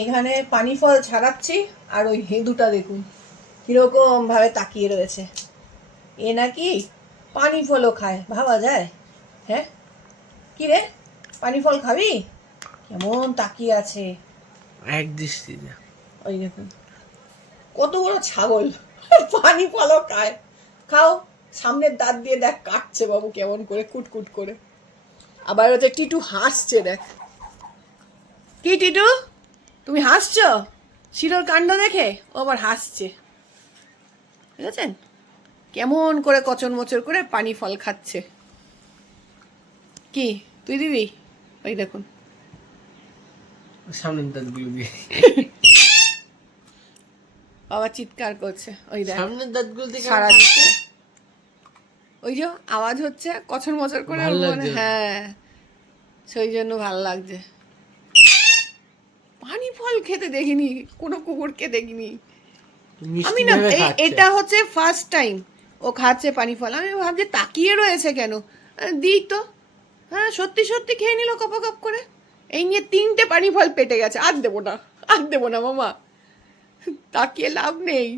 এখানে পানি ফল ছাড়াচ্ছি, আর ওই হেঁদুটা দেখুন কিরকম ভাবে তাকিয়ে রয়েছে। এ নাকি পানি ফলও খায়, ভাবা যায়? হ্যাঁ, কি রে, পানি ফল খাবি? কেমন তাকিয়ে আছে এক দৃষ্টিতে। ওই দেখুন কত বড় ছাগল, পানি ফলও খায়। খাও, সামনের দাঁত দিয়ে দেখ কাটছে বাবু কেমন করে, কুটকুট করে। আবার হচ্ছে টিটু হাসছে, দেখ। কি টিটু, তুমি হাসছো শিরোর কাণ্ড দেখে? ও আবার হাসছে, বুঝেছেন? কেমন করে কচন মোচর করে পানি ফল খাচ্ছে। কি তুই দিবি? ওই দেখুন সামনের দাঁতগুলো দিয়ে। বাবা চিৎকার করছে, ওই দেখ সামনের দাঁতগুলো দিয়ে সারা দিচ্ছে। ওই যে আওয়াজ হচ্ছে কচন মচর করে, ভাল মানে লাগছে। হ্যাঁ, সেই জন্য ভালো লাগছে। পানি ফল খেতে দেখিনি, কোনো কুকুরকে দেখিনি আমি। মিষ্টি না ভেবে খাচ্ছে। এটা হচ্ছে ফার্স্ট টাইম ও খাচ্ছে পানি ফল। আমি ভাবছি তাকিয়ে রয়েছে কেন, দিই তো। হ্যাঁ, সত্যি সত্যি খেয়ে নিল কপ কপ করে। এই নিয়ে 3টে পানি ফল পেটে গেছে। আর দেবো না, আর দেবো না মামা, তাকিয়ে লাভ নেই।